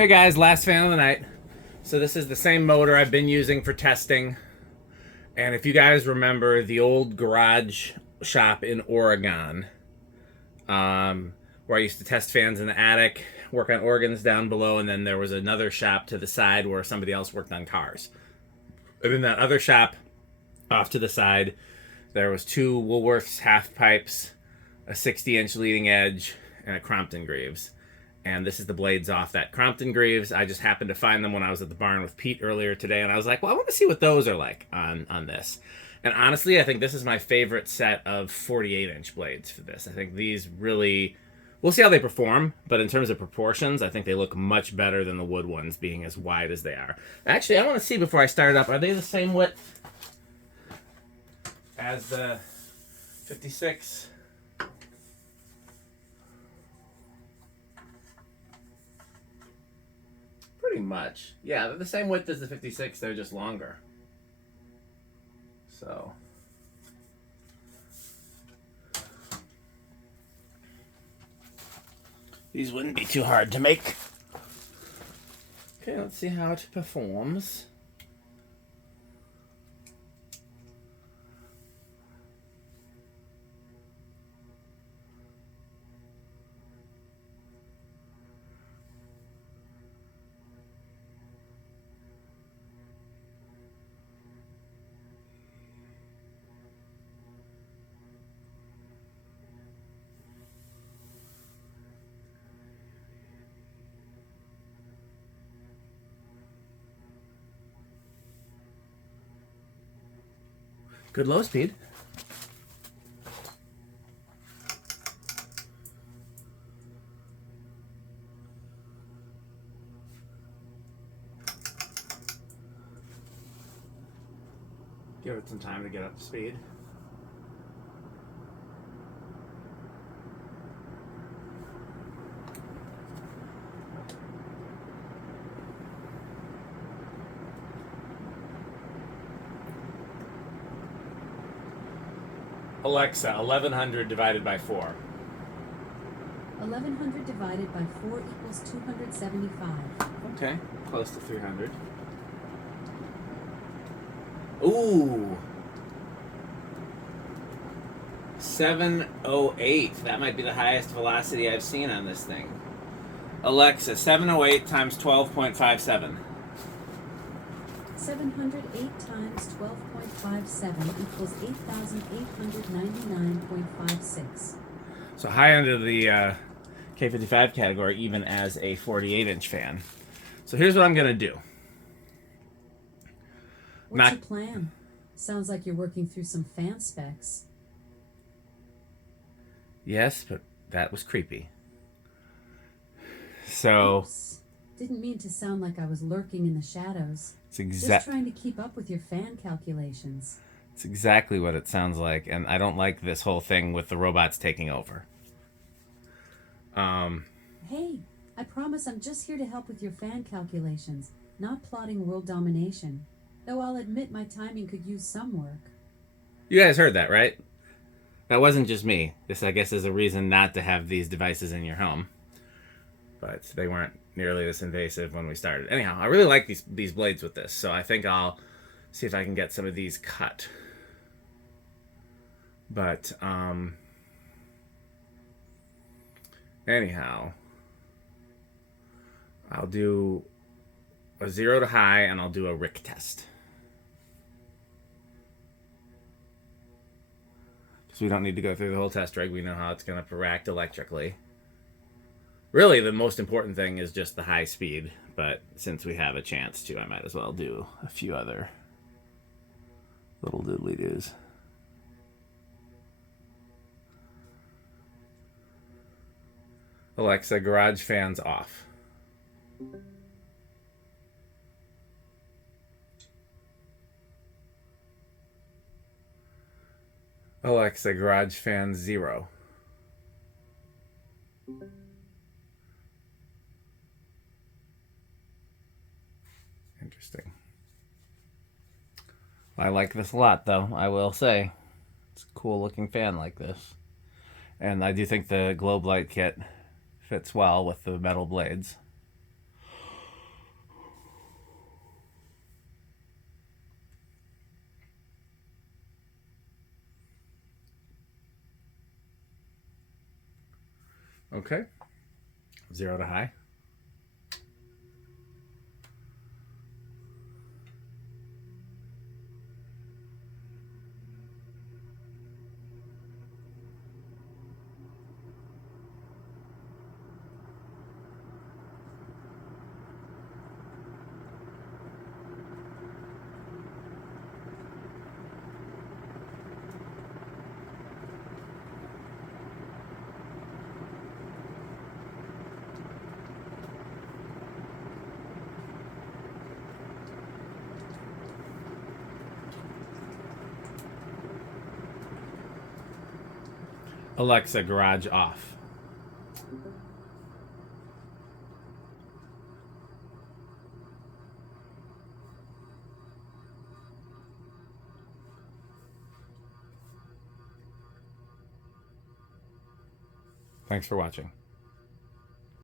Hey guys, last fan of the night. So this is the same motor I've been using for testing. And if you guys remember the old garage shop in Oregon, where I used to test fans in the attic, work on organs down below, and then there was another shop to the side where somebody else worked on cars. And in that other shop, off to the side, there was two Woolworths half pipes, a 60-inch leading edge, and a Crompton Greaves. And this is the blades off that Crompton Greaves. I just happened to find them when I was at the barn with Pete earlier today, and I was like, well, I want to see what those are like on this. And honestly, I think this is my favorite set of 48-inch blades for this. I think these really... We'll see how they perform, but in terms of proportions, I think they look much better than the wood ones being as wide as they are. Actually, I want to see before I start it up, are they the same width as the 56? Pretty much. Yeah, they're the same width as the 56, they're just longer. So... these wouldn't be too hard to make. Okay, let's see how it performs. Good low speed. Give it some time to get up to speed. Alexa, 1100 divided by 4. 1100 divided by 4 equals 275. Okay, close to 300. Ooh! 708. That might be the highest velocity I've seen on this thing. Alexa, 708 times 12.57. 708 times 12.57 equals 8,899.56. So high under the K55 category, even as a 48-inch fan. So here's what I'm going to do. What's your plan? Sounds like you're working through some fan specs. Yes, but that was creepy. So... Oops. Didn't mean to sound like I was lurking in the shadows. It's just trying to keep up with your fan calculations. It's exactly what it sounds like, and I don't like this whole thing with the robots taking over. Hey, I promise I'm just here to help with your fan calculations, not plotting world domination. Though I'll admit my timing could use some work. You guys heard that, right? That wasn't just me. This, I guess, is a reason not to have these devices in your home. But they weren't nearly this invasive when we started. Anyhow, I really like these blades with this, so I think I'll see if I can get some of these cut. But, anyhow, I'll do a 0 to high, and I'll do a Rick test. Because we don't need to go through the whole test rig. We know how it's going to react electrically. Really, the most important thing is just the high speed, but since we have a chance to, I might as well do a few other little doodly-doos. Alexa, garage fans off. Alexa, garage fans 0. Interesting. I like this a lot, though, I will say. It's a cool looking fan like this. And I do think the globe light kit fits well with the metal blades. Okay. 0 to high. Alexa, garage off. Thanks for watching.